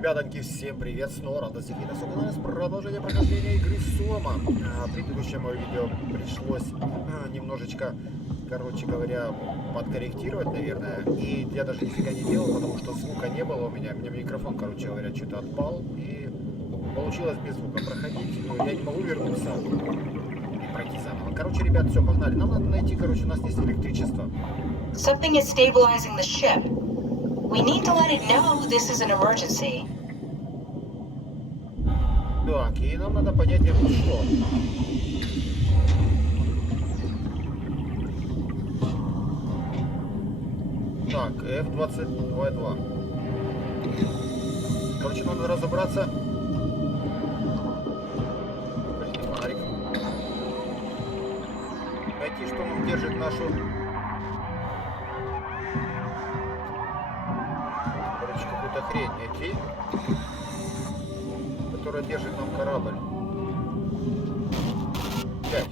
ребятоньки, всем привет, снова рад всех видеть. У нас продолжение прохождения игры Сома. Предыдущее мое видео пришлось немножечко, короче говоря, подкорректировать, наверное. И я даже нифига не делал, потому что звука не было у меня. У меня микрофон, короче говоря, что-то отпал. И получилось без звука проходить. Но я не могу вернуться и пройти заново. Короче, ребят, все, погнали. Нам надо найти, короче, у нас есть электричество. Something is stabilizing the ship. We need to let it know this is an emergency. Так, и нам надо понять, где тут что. Так, F22. Короче, нам надо разобраться. Покажите фонарик. Найти, что нам держит нашу... Короче, какую-то хрень найти, которая держит нам корабль. Блять.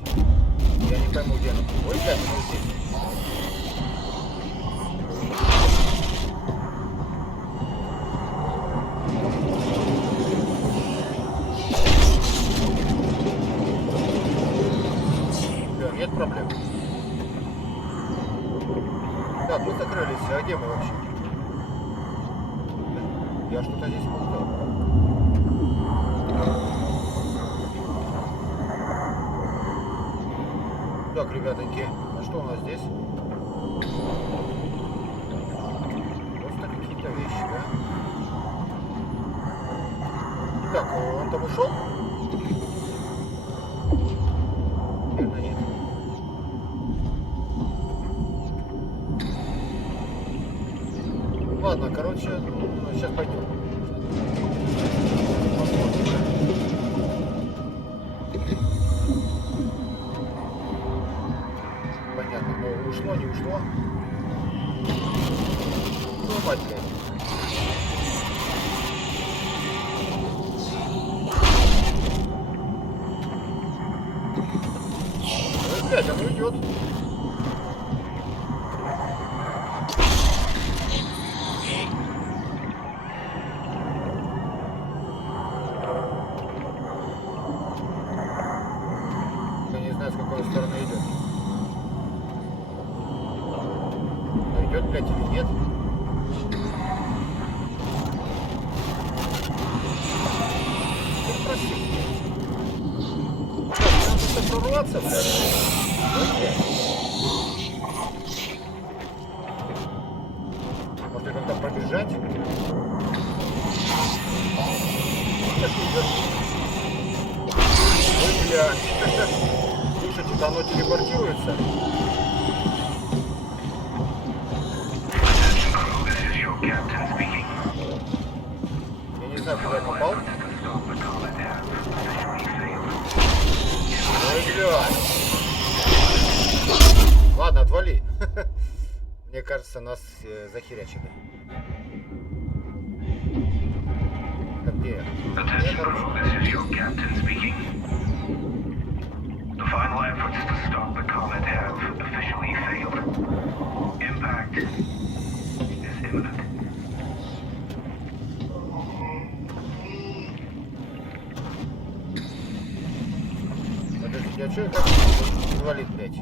Я не пойму, где она. Ой, блядь, она здесь. Да, нет проблем. Так, мы закрылись. А где мы вообще? Я что-то здесь путал. Так, ребятоньки, а что у нас здесь? Просто какие-то вещи, да? Так, он там ушел? Наверное, нет. Ладно, короче, сейчас пойдем. Понятно, но ушло, не ушло. Ну, мать, блядь. Ой, блядь, оно идет. Я не знаю, с какой стороны идет. Идет, блядь, или нет? Надо прорваться, блядь. Может, как-то пробежать? Ой, блядь. Слушайте, оно телепортируется. Я не знаю, куда я попал. Ой, блядь. Ладно, отвали. Мне кажется, нас захерячили. Так, где я? Final efforts to stop the comet have officially failed. Impact is imminent. Подождите, а что я как инвалид, блядь?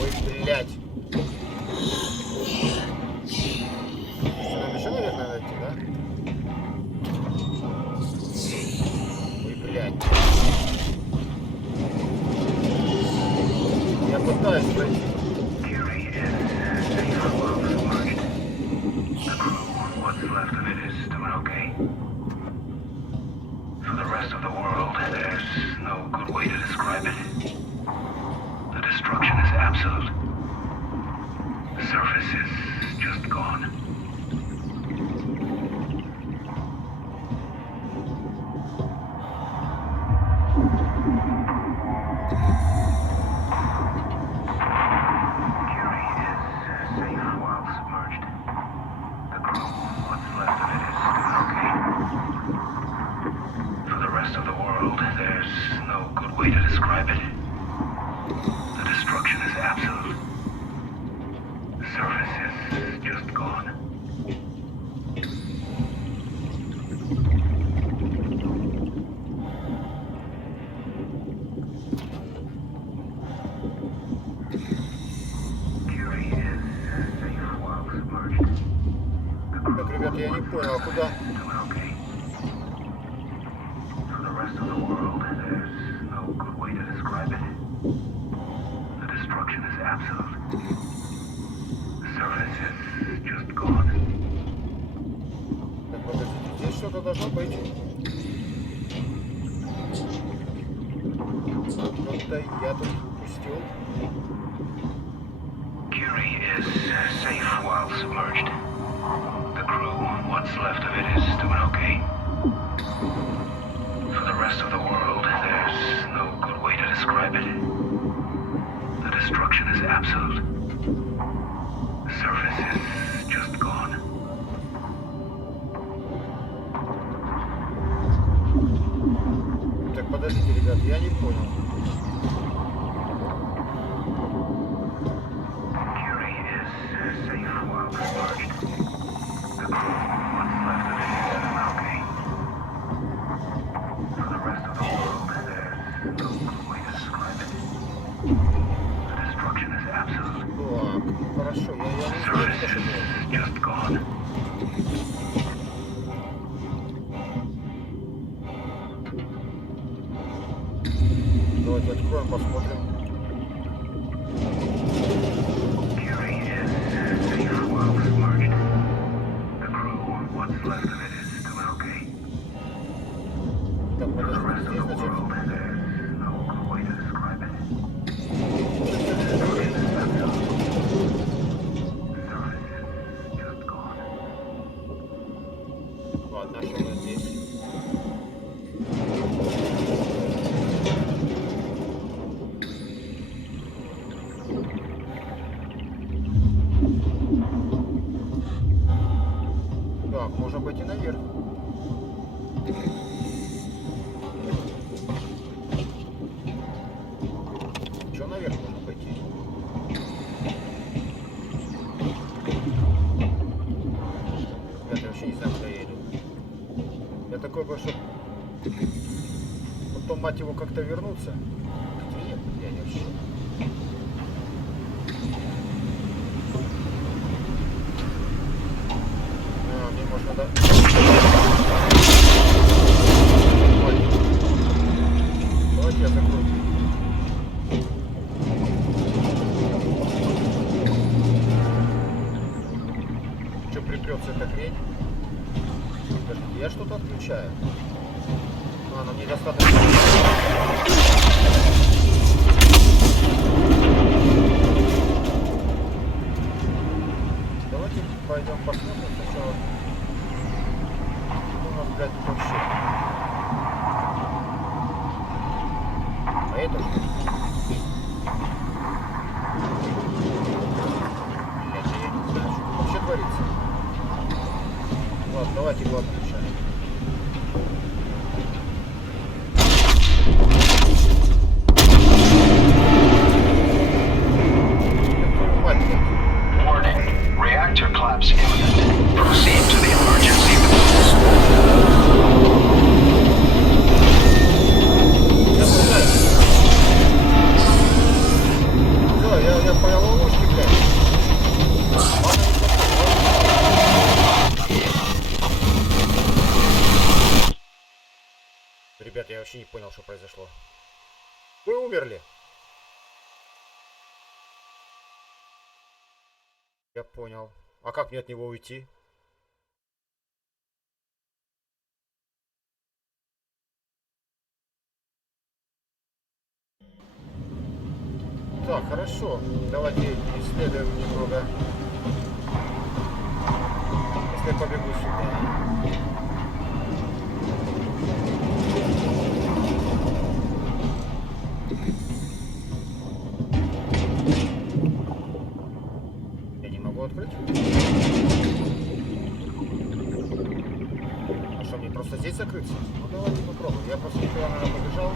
Ой, блядь. Нам еще наверх надо идти, да? Ой, блядь. Я пытаюсь пройти. What's left of it is doing okay. For the rest of the world, there's no good way to describe it. The destruction is absolute. The surface is just gone. Of the world, there's no good way to describe it. The destruction is absolute. The surface is just gone. Curie is safe while submerged. The crew Так, ребят, я не понял, а куда? doing okay. For the rest of the world, there's no good way to describe it. The destruction is absolute. The surface is just gone. Так, подождите, здесь что-то должно быть. Что-то я тут упустил. Curie is safe while submerged. The crew, what's left of it, is doing okay. For the rest of the world, there's no good way to describe it. The destruction is absolute. The surface is just gone. Так, подождите, ребят, я не понял. Curie is safe while submerged. The crew, what's left of it, is doing okay. For the rest of the world, there's no good way to describe it. The destruction is absolute. Так, хорошо, я не знаю, Surface что это было. is just gone. Давайте откроем, посмотрим. Curie is safe while submerged. The crew, what's left of it, is doing okay. Так, For the подождите, rest of здесь, the значит, world, there's no good way to describe it. The destruction is absolute. The surface is just gone. ладно, что у нас здесь? Так, можно пойти наверх. Че наверх можно пойти? Ребята, я вообще не знаю, куда я иду. Я такой большой... Потом, мать его, как-то вернуться. Где я вообще? А, мне можно, да? Давайте я закрою. Что припрется эта хрень? Подождите, я что-то отключаю. А, нам недостаточно. Давайте пойдем посмотрим сначала. Что у нас, блядь, тут вообще? А это что? Блядь, я не знаю, что тут вообще творится. Ладно, давайте его отключаем. Warning. Reactor collapse imminent. Proceed to the emergency. Все, я понял ловушки, блядь. Ребят, я вообще не понял, что произошло. Вы умерли? Я понял. А как мне от него уйти? Так, хорошо. Давайте исследуем немного. Если я побегу сюда. Я не могу открыть. А что, мне просто здесь закрыться? Ну давайте попробуем. Я просто никуда, наверное, побежал.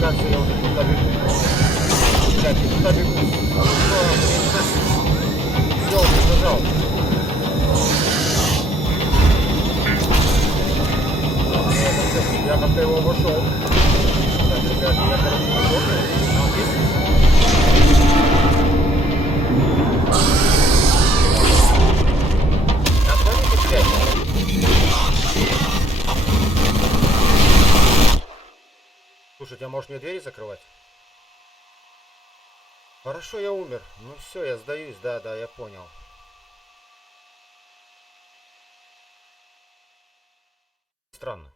Как же я уже туда бегу? Блядь, я туда бегу. Все, убежал. Я как-то его обошел. Так, ребят, я, короче, не помню. Отходите, блядь. Слушайте, а может мне двери закрывать? Хорошо, я умер. Ну все, я сдаюсь. Да, я понял. Странно.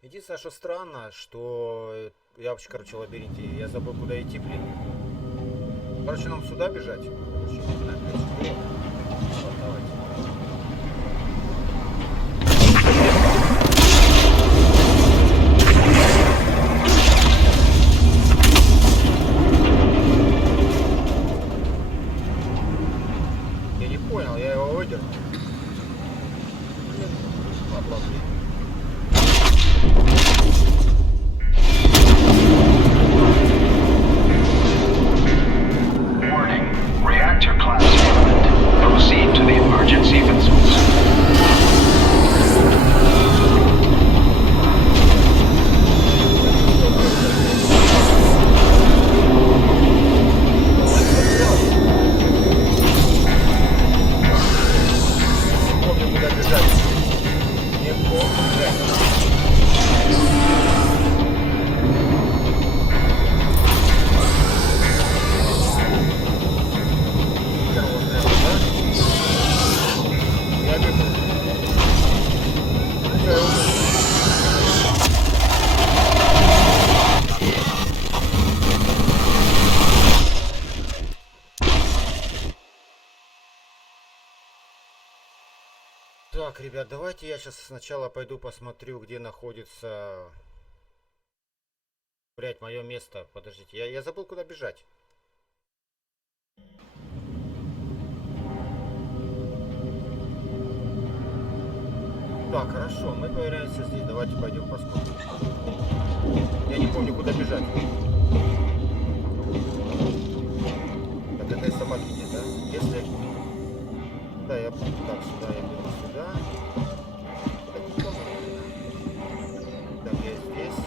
Единственное, что странно, что я вообще, короче, в лабиринте. Я забыл, куда идти, блин. Короче, нам сюда бежать. Короче, не знаю, блядь. Вот, давайте. Я не понял, я его выдернул. Блин, ладно, блин. Так, ребят, давайте я сейчас сначала пойду посмотрю, где находится, блять, мое место. Подождите, я забыл, куда бежать. Так, хорошо, мы появляемся здесь. Давайте пойдем посмотрим. Я не помню, куда бежать. Так, этой собаки нет, да? Если... Да, я... Так, сюда я беру сюда. Так, я здесь.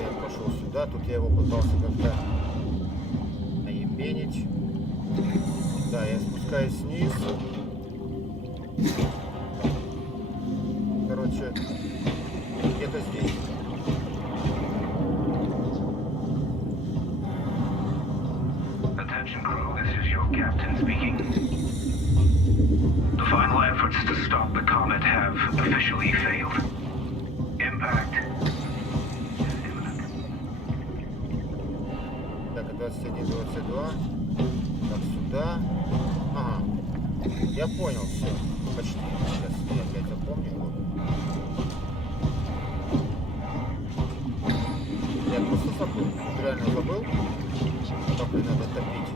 Я пошел сюда. Тут я его пытался как-то наебенить. Да, я спускаюсь вниз. Короче, где-то здесь. Attention crew, this is your captain speaking. The final efforts to stop the comet have officially failed. Impact is imminent. Так, 21-22. Так, сюда. Ага. Я понял, все. Почти. Сейчас я опять запомню его. Я просто забыл. Вот реально забыл. Как мне надо топить.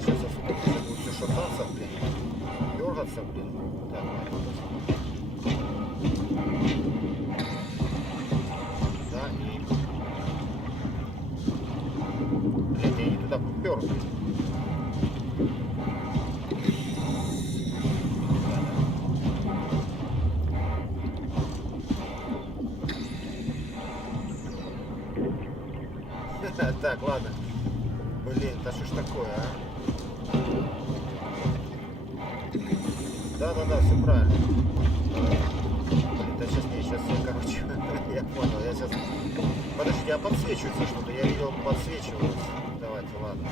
Сейчас особо будет все шататься, блин. Дергаться, блин. Так, да, и... Блин, я не туда попер, блин. Так, ладно. Блин, да что ж такое, а? Да, все правильно. Блин, да сейчас я, короче, я понял, я сейчас... Подождите, а подсвечивается что-то? Я видел, подсвечивалось. Давайте, ладно.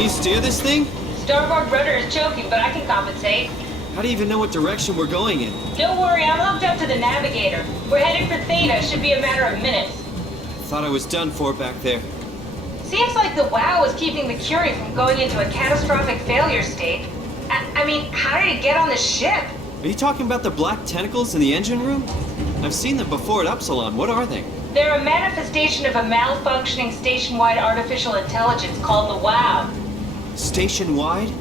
you steer this thing? Starboard rudder is choking, but I can compensate. How do you even know what direction we're going in? Don't worry, I'm hooked up to the navigator. We're headed for Theta. Should be a matter of minutes. Thought I was done for back there. Seems like the WoW is keeping the Curie from going into a catastrophic failure state. I mean, how did it get on the ship? Are you talking about the black tentacles in the engine room? I've seen them before at Upsilon. What are they? They're a manifestation of a malfunctioning station-wide artificial intelligence called the WoW. Station-wide?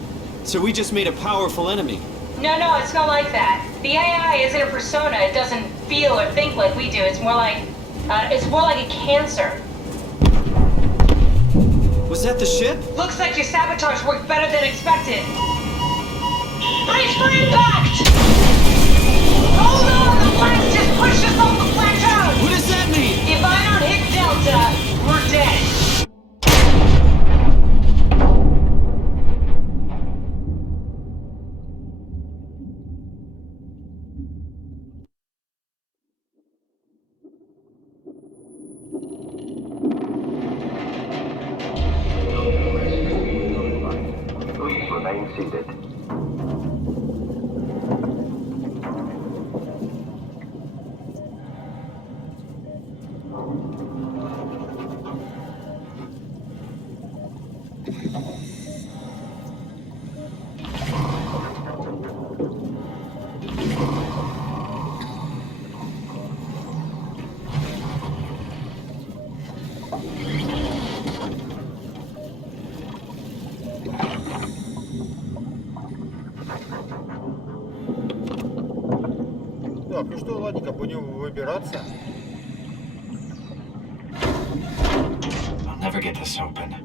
So we just made a powerful enemy. No, it's not like that. The AI isn't a persona. It doesn't feel or think like we do. It's more like a cancer. Was that the ship? Looks like your sabotage worked better than expected. Brace for impact! Hold on, the blast just pushed us off the plateau! What does that mean? If I don't hit Delta, we're dead. Please remain seated. Так, ну что, ладненько, будем выбираться. I'll never get this open.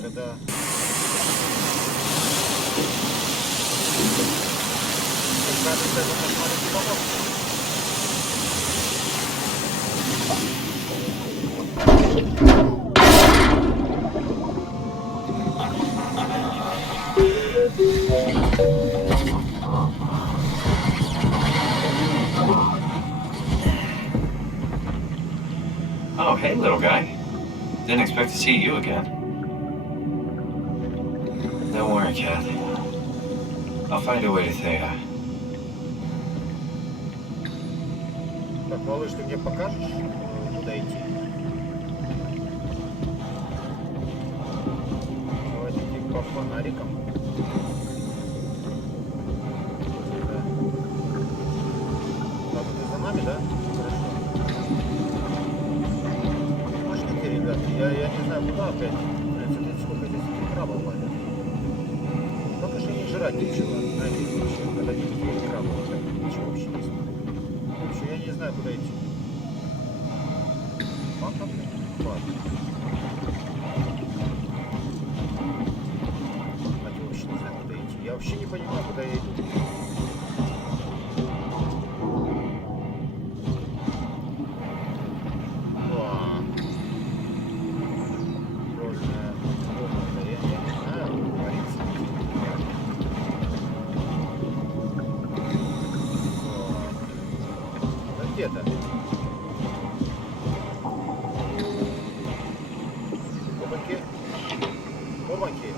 Тогда... Oh, hey, little guy. Didn't expect to see you again. Don't worry, Cat. I'll find a way to Theta. Так, малыш, ты мне покажешь, куда идти? Давайте идти по фонарикам. Так, ты за нами, да? Хорошо. Пошлите, ребята, я не знаю, куда опять. Смотрите, сколько здесь крабов ловят. Только что не жрать ничего. Знаете, вообще, когда видите крабов, ничего вообще не смотрит. Вообще, я не знаю, куда идти. Ладно. Я вообще не знаю, куда идти. Я вообще не понимаю, куда я иду. Где-то. Опаньки. Опаньки.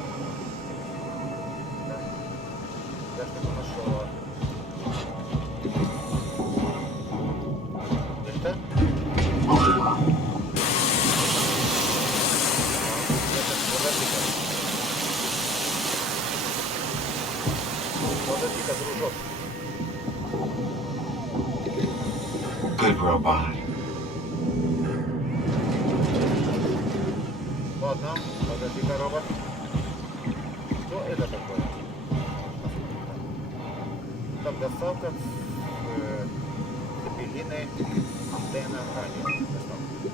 Я что-то нашел. Это? Подожди-ка, дружок. Good robot. Ладно, подожди-ка, робот. Что это такое? Так, доставка цепелины, антенна, радио. Доставка.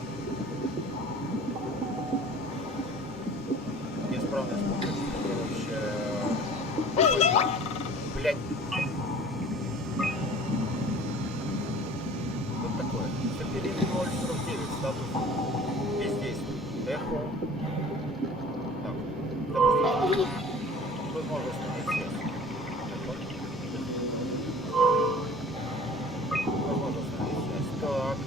Неисправность комплекса, который вообще... Блять. Что такое? Цепелин 049, статус бездействия. Эхо. Так, допустим, возможно установить связь. Возможно установить связь. Так.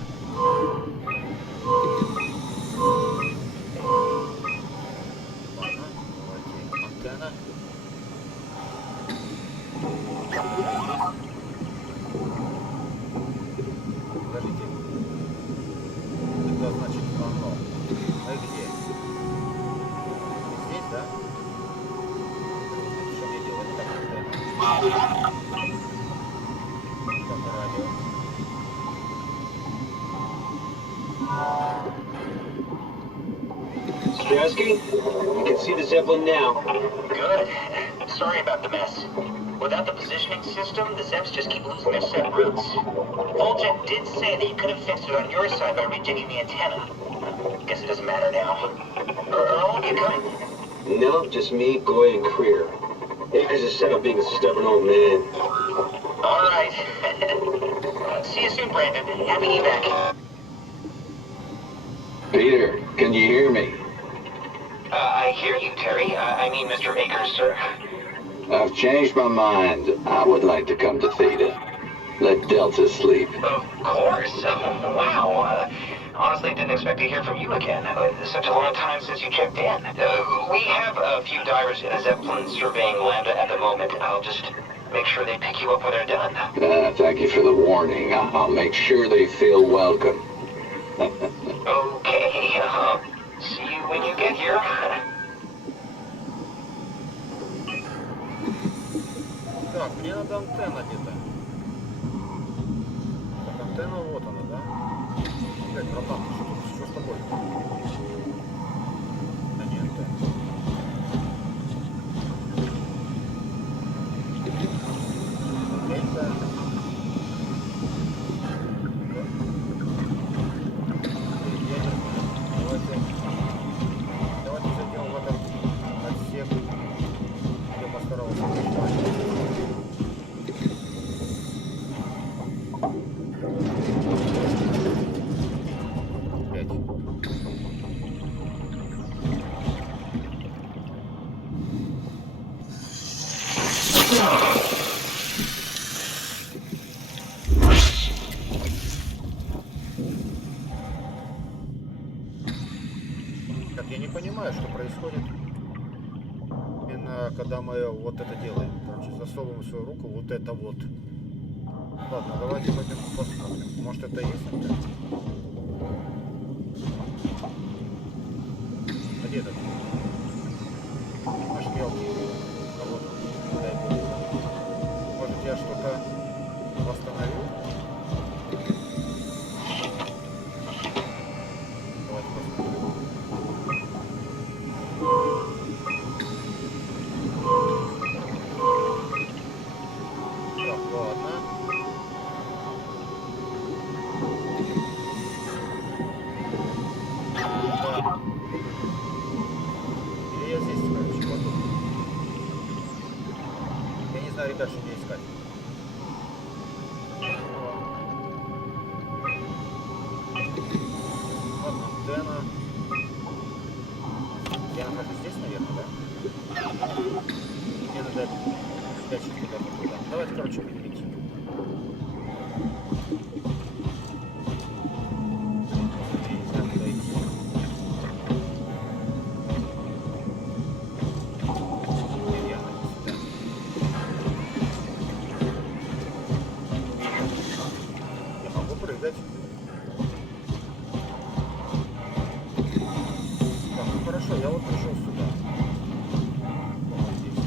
радио. Strasky, you can see the Zeppelin now. Good. Sorry about the mess. Without the positioning system, the Zeps just keep losing their set routes. Voljet did say that you could have fixed it on your side by rejigging the antenna. Guess it doesn't matter now. Are all of you coming? No, just me, Goy, and Creer. Akers is set up being a stubborn old man. All right. See you soon, Brandon. Happy evac. Peter, can you hear me? I hear you, Terry. I mean, Mr. Akers, sir. I've changed my mind. I would like to come to Theta. Let Delta sleep. Of course. Wow. Honestly, didn't expect to hear from you again. Such a long time since you checked in. We have a few divers in a Zeppelin surveying Lambda at the moment. I'll just make sure they pick you up when they're done. Thank you for the warning. I'll make sure they feel welcome. Okay. See you when you get here. Так, мне надо антенна где-то. Так, антенна вот она, да? Блять, братан, что с тобой? Да не антенна. Это... Давайте зайдем в этот отсек, где постарался. Так, я не понимаю, что происходит именно когда мы вот это делаем. Короче, засовываем свою руку, вот это вот. Ладно, давайте пойдем посмотрим. Может, это и есть антенна? А где этот? Наш мелкий. А вот он. Дай бог. Может, я что-то восстановил? Давайте посмотрим. Так, ладно. Да. Или я здесь, короче, потом. Я не знаю, ребят, что мне искать. Ладно, антенна. Я нахожусь здесь, наверное, да? Мне надо датчик куда-то туда. Давайте, короче, будем идти. Я не знаю, куда идти. Нет, я надо сюда. Я могу прыгать. Так, ну хорошо, я вот пришел сюда. Вот здесь.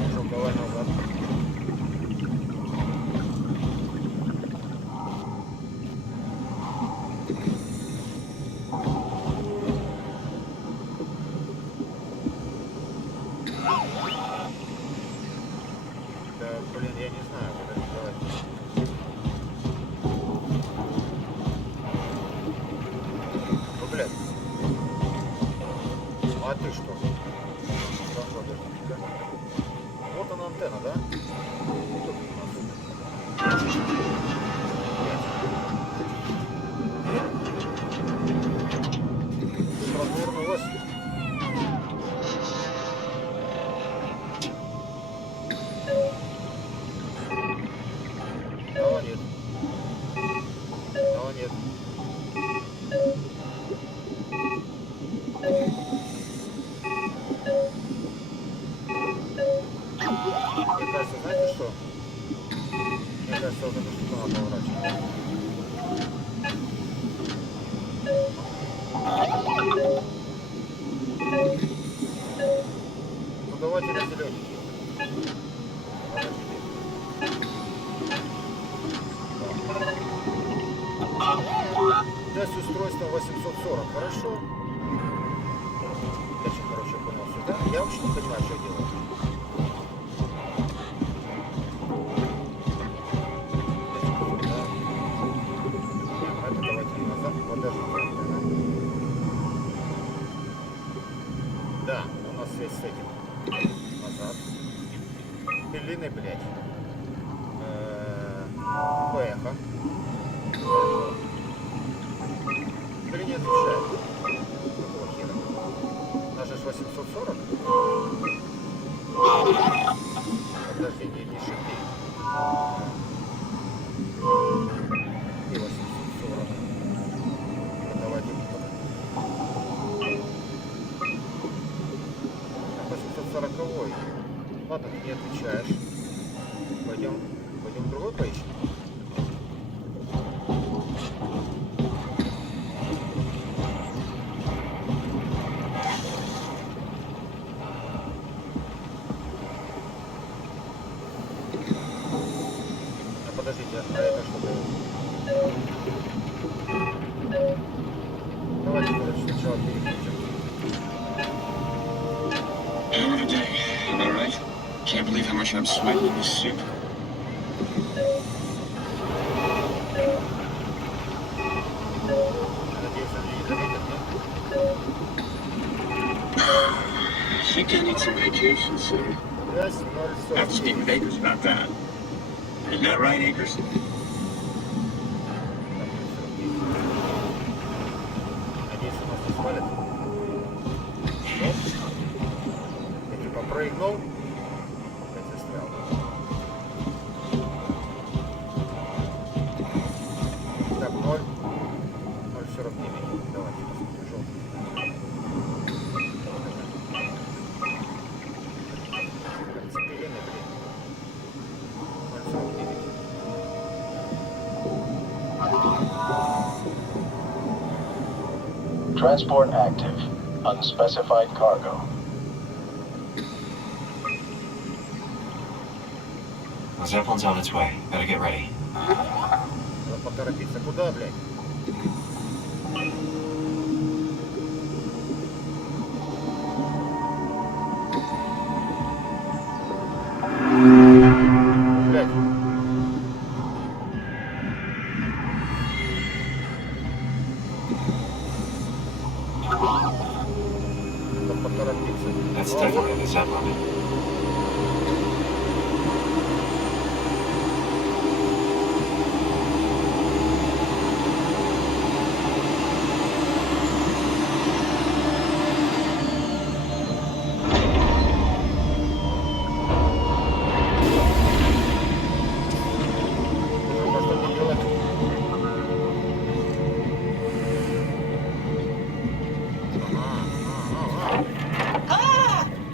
Можем давай назад. Да, блин, я не знаю, куда давай. Ну, блядь. А ты что? Вот она антенна, да? Тут у нас. Тут развернулась. Дала нет. Дала нет. Мне кажется, знаете что? Мне кажется, вот эту штуку надо поворачивать. пользователя зелененький. Тест устройства 840. Хорошо. Я что, короче, понял сюда. Я вообще не понимаю, что я делаю. Это давайте назад. Подождите. Да, у нас связь с этим. Назад. Пелины, блядь. Поехал. Или не отвечает? Какого хера? Наш же 840? Подожди, не шипи. И 840. Давайте. 840-й. Ладно, ты не отвечаешь. Пойдем другой поищем. Подождите, а это что было? Давайте, короче, сначала переключим. Hell of a day, am I right? Can't believe how much I'm sweating in this soup. Надеюсь, он не заметит, нет? I think I need some vacation soon. Связь I have to speak with Akers about that. Isn't that right, Akers? Надеюсь, у нас не свалит. Оп. Я типа прыгнул. Опять застрял. Так, 0. 0,49. Давайте посмотрим. Желтый. Цепелины, блин. 0,49. Transport active. Unspecified cargo. The Zeppelin's on its way. Better get ready. Надо поторопиться. Куда, блядь? Блядь. Надо поторопиться. That's definitely the Zeppelin. Ну, что мне делать?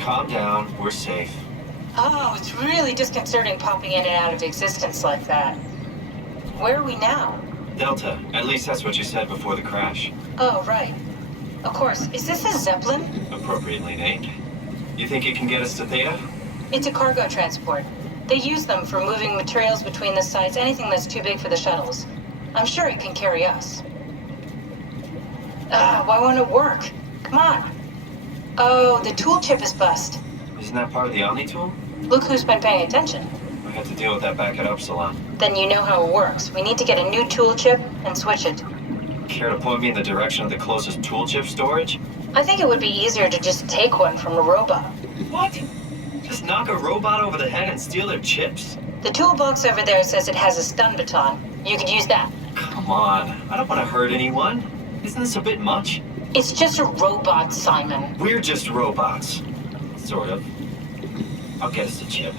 Calm down. We're safe. Oh, it's really disconcerting popping in and out of existence like that. Where are we now? Delta. At least that's what you said before the crash. Oh, right. Of course. Is this a Zeppelin? Appropriately named. You think it can get us to Theta? It's a cargo transport. They use them for moving materials between the sites, anything that's too big for the shuttles. I'm sure it can carry us. Why won't it work? Come on. Oh, the tool chip is bust. Isn't that part of the Omni tool? Look who's been paying attention. I had to deal with that back at Upsilon. Then you know how it works. We need to get a new tool chip and switch it. Care to point me in the direction of the closest tool chip storage? I think it would be easier to just take one from a robot. What? Just knock a robot over the head and steal their chips? The toolbox over there says it has a stun baton. You could use that. Come on. I don't want to hurt anyone. Isn't this a bit much? It's just a robot, Simon. We're just robots. Sort of. I'll get us a chip.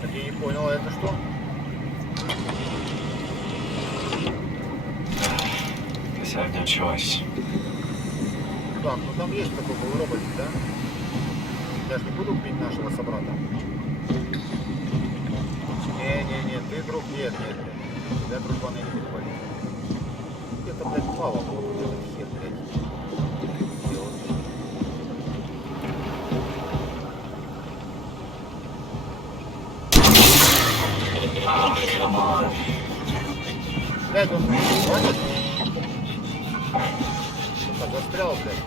Так я не понял, а это что? Guess I have no choice. Так, ну там есть такой был робот, да? Я же не буду бить нашего собрата. Не, ты друг, нет. Тебя дружбаны не буду болеть. Где-то, блядь, попало. Вот этот хер, блядь. Идиот. Блядь, он хватит? Так, застрял, блядь.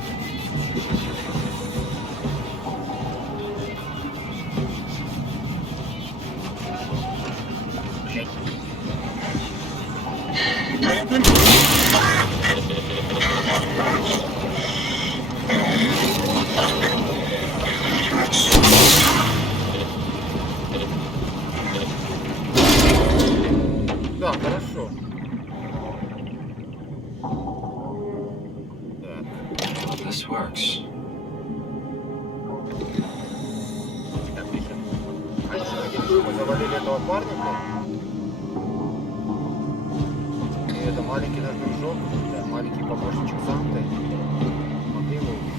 Да, хорошо. Так, This works. отлично. А что, мы завалили этого парня, блядь? И это маленький наш дружок, да, маленький помощничек Санты. Могли его убить.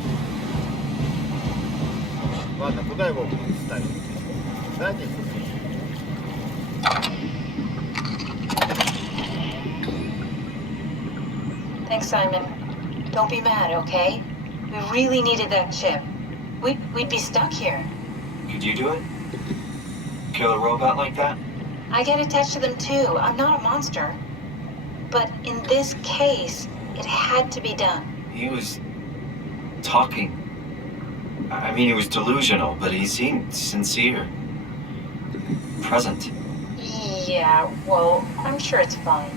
Ладно, куда его ставить? Сзади? Thanks, Simon. Don't be mad, okay? We really needed that chip. We'd be stuck here. Could you do it? Kill a robot like that? I get attached to them too. I'm not a monster. But in this case, it had to be done. He was talking. I mean, he was delusional, but he seemed sincere. Present. Yeah, well, I'm sure it's fine.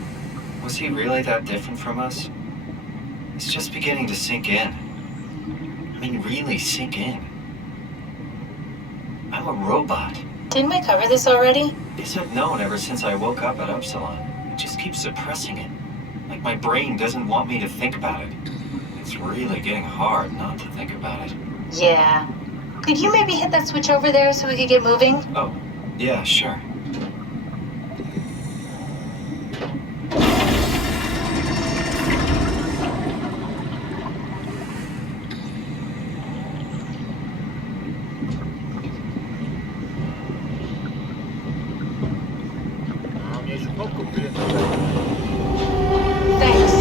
Was he really that different from us? It's just beginning to sink in. I mean, really sink in. I'm a robot. Didn't we cover this already? Yes, I've known ever since I woke up at Upsilon. I just keep suppressing it. Like my brain doesn't want me to think about it. It's really getting hard not to think about it. Yeah. Could you maybe hit that switch over there so we could get moving? Oh, yeah, sure. А, у меня еще кнопку, блин, нажать. Thanks.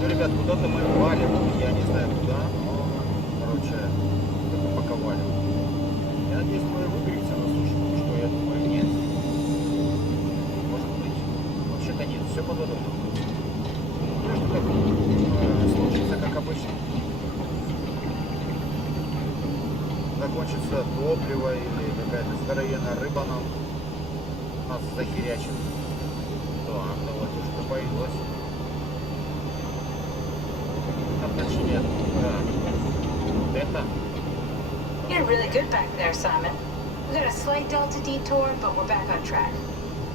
Ну, ребят, куда-то мы валим, я не знаю куда, но, короче, только пока валим. Я надеюсь, мы выберемся на сушу, что я думаю, нет. Может быть. Вообще-то нет, все под водой находится. Ну, что так случится, как обычно. Закончится топливо или какая-то здоровенная рыба нас захерячит. Так, ну вот и что появилось. Значит, нет. Так. Это. You're really good back there, Simon. We got a slight delta detour, but we're back on track.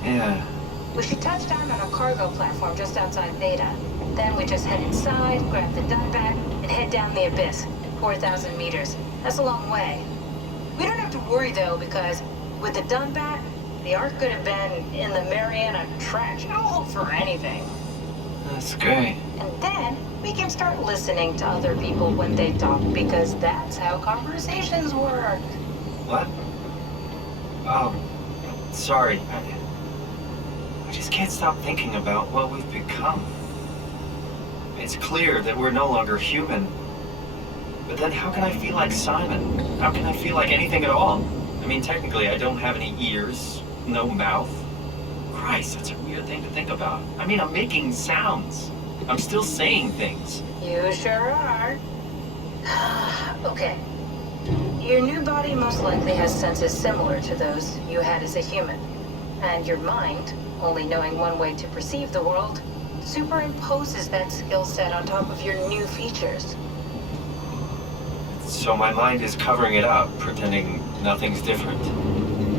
Yeah. We should touch down on a cargo platform just outside Theta. Then we just head inside, grab the Dunbat, and head down the abyss. 4,000 meters. That's a long way. We don't have to worry, though, because with the Dunbat, the Ark could have been in the Mariana Trench. I'll hope for anything. That's great. And then we can start listening to other people when they talk, because that's how conversations work. What? Oh, sorry. I just can't stop thinking about what we've become. It's clear that we're no longer human. But then how can I feel like Simon? How can I feel like anything at all? I mean, technically, I don't have any ears, no mouth. Christ, that's a weird thing to think about. I mean, I'm making sounds. I'm still saying things. You sure are. Okay. Your new body most likely has senses similar to those you had as a human. And your mind, only knowing one way to perceive the world, superimposes that skill set on top of your new features. So my mind is covering it up, pretending nothing's different.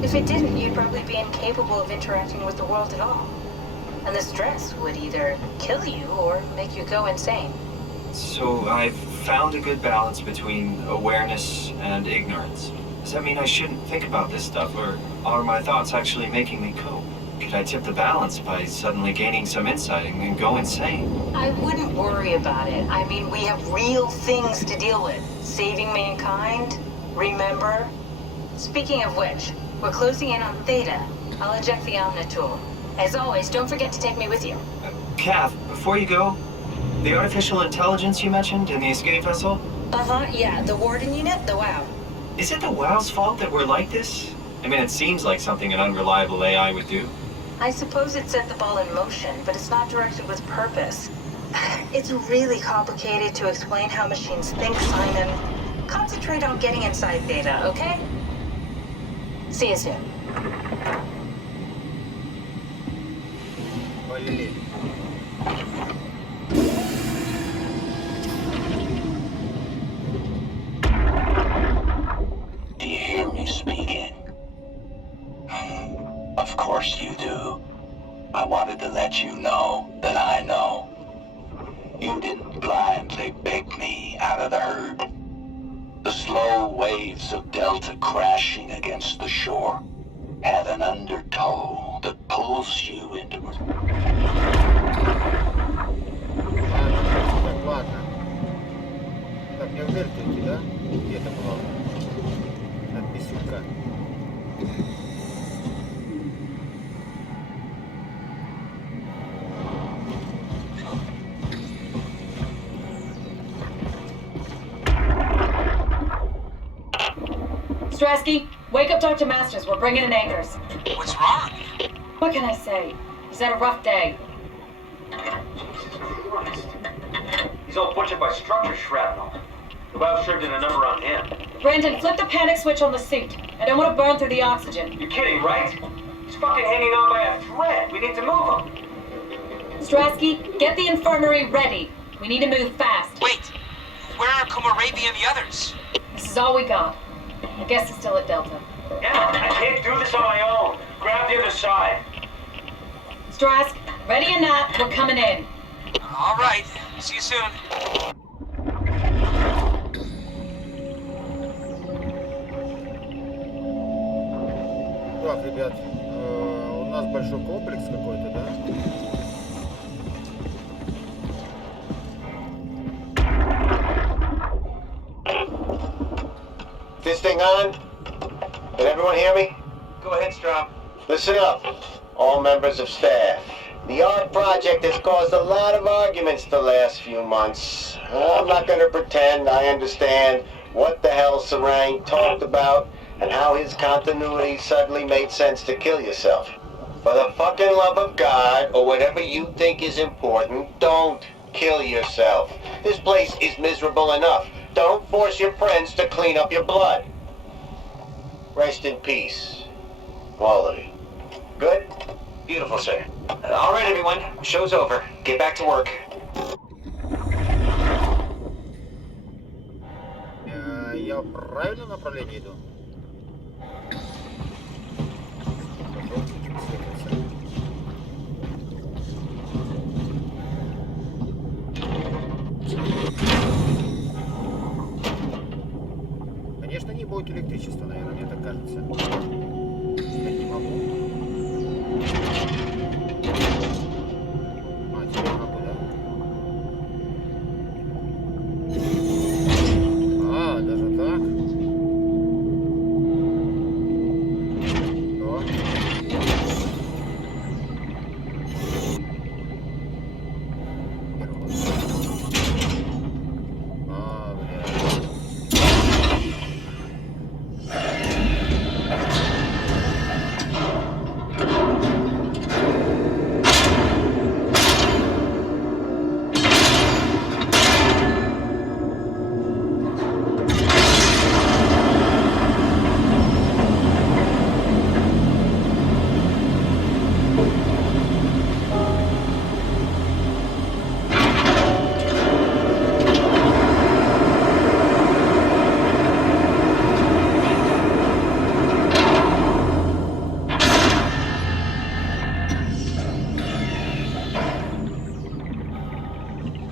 If it didn't, you'd probably be incapable of interacting with the world at all. And the stress would either kill you or make you go insane. So I've found a good balance between awareness and ignorance. Does that mean I shouldn't think about this stuff, or are my thoughts actually making me cope? could I tip the balance by suddenly gaining some insight and go insane? I wouldn't worry about it. I mean, we have real things to deal with. Saving mankind, remember? Speaking of which, we're closing in on Theta. I'll eject the Omni tool. As always, don't forget to take me with you. Kath, before you go, the artificial intelligence you mentioned in the escape vessel? Uh-huh, yeah, the Warden unit, the WOW. Is it the WOW's fault that we're like this? I mean, it seems like something an unreliable AI would do. I suppose it set the ball in motion, but it's not directed with purpose. It's really complicated to explain how machines think, Simon. Concentrate on getting inside Theta, okay? See you soon. Блин. Do you hear me speaking? Of course you do. I wanted to let you know that I know. You didn't blindly pick me out of the herd. The slow waves of Delta crashing against the shore have an undertow that pulls you into it. Ладно. Так, мне в дверь идти, да? Где это было? Надписюка. Strasky, wake up Dr. Masters. We're bringing in anchors. What's wrong? What can I say? He's had a rough day. He's all butchered by structure shrapnel. The WOW sure did a number on him. Brandon, flip the panic switch on the suit. I don't want to burn through the oxygen. You're kidding, right? He's fucking hanging on by a thread. We need to move him. Strasky, get the infirmary ready. We need to move fast. Wait, where are Komorabi and the others? This is all we got. I guess he's still at Delta. Emma, I can't do this on my own. Grab the other side. Strask, ready or not, we're coming in. All right. See you soon. Так, ребят, у нас большой комплекс какой-то, да? This thing on? Can everyone hear me? Go ahead, Strom. Listen up, all members of staff. The art project has caused a lot of arguments the last few months. I'm not going to pretend I understand what the hell Sarang talked about and how his continuity suddenly made sense to kill yourself. For the fucking love of God, or whatever you think is important, don't kill yourself. This place is miserable enough. Don't force your friends to clean up your blood. Rest in peace. All of you. Good? Beautiful, sir. All right, everyone. Show's over. Get back to work. Я в правильном направлении иду? Конечно, не будет электричества, наверное, мне так кажется. Я не могу. А, теперь могу, да? А, даже так?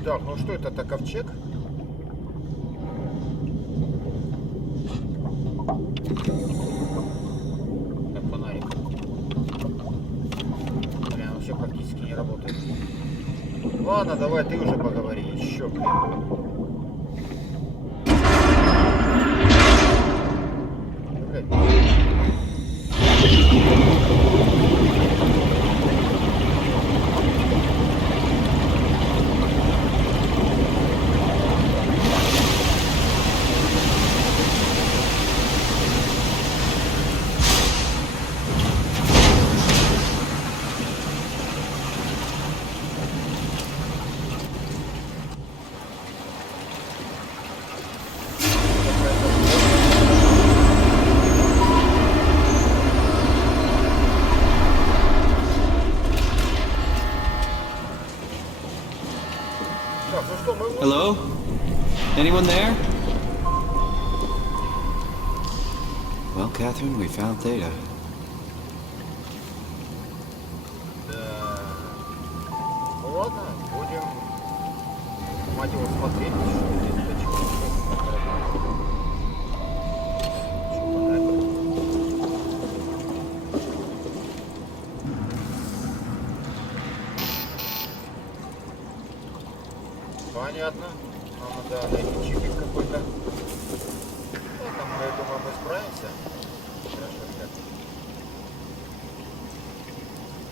Так, ну что это ковчег? Так, фонарик. ладно, давай ты уже поговори еще, блин. Hello? Anyone there? Well, Catherine, we found Theta. Ну ладно, будем, мать его, смотреть, что здесь для чего. Понятно. Нам надо найти чипик какой-то. Ну, там, я думаю, мы справимся. Хорошо, ребят.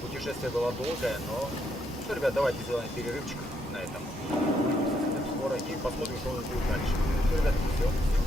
Путешествие было долгое, но... Что, ребят, давайте сделаем перерывчик на этом. Скоро и посмотрим, что у нас будет дальше. Все, ребята, все.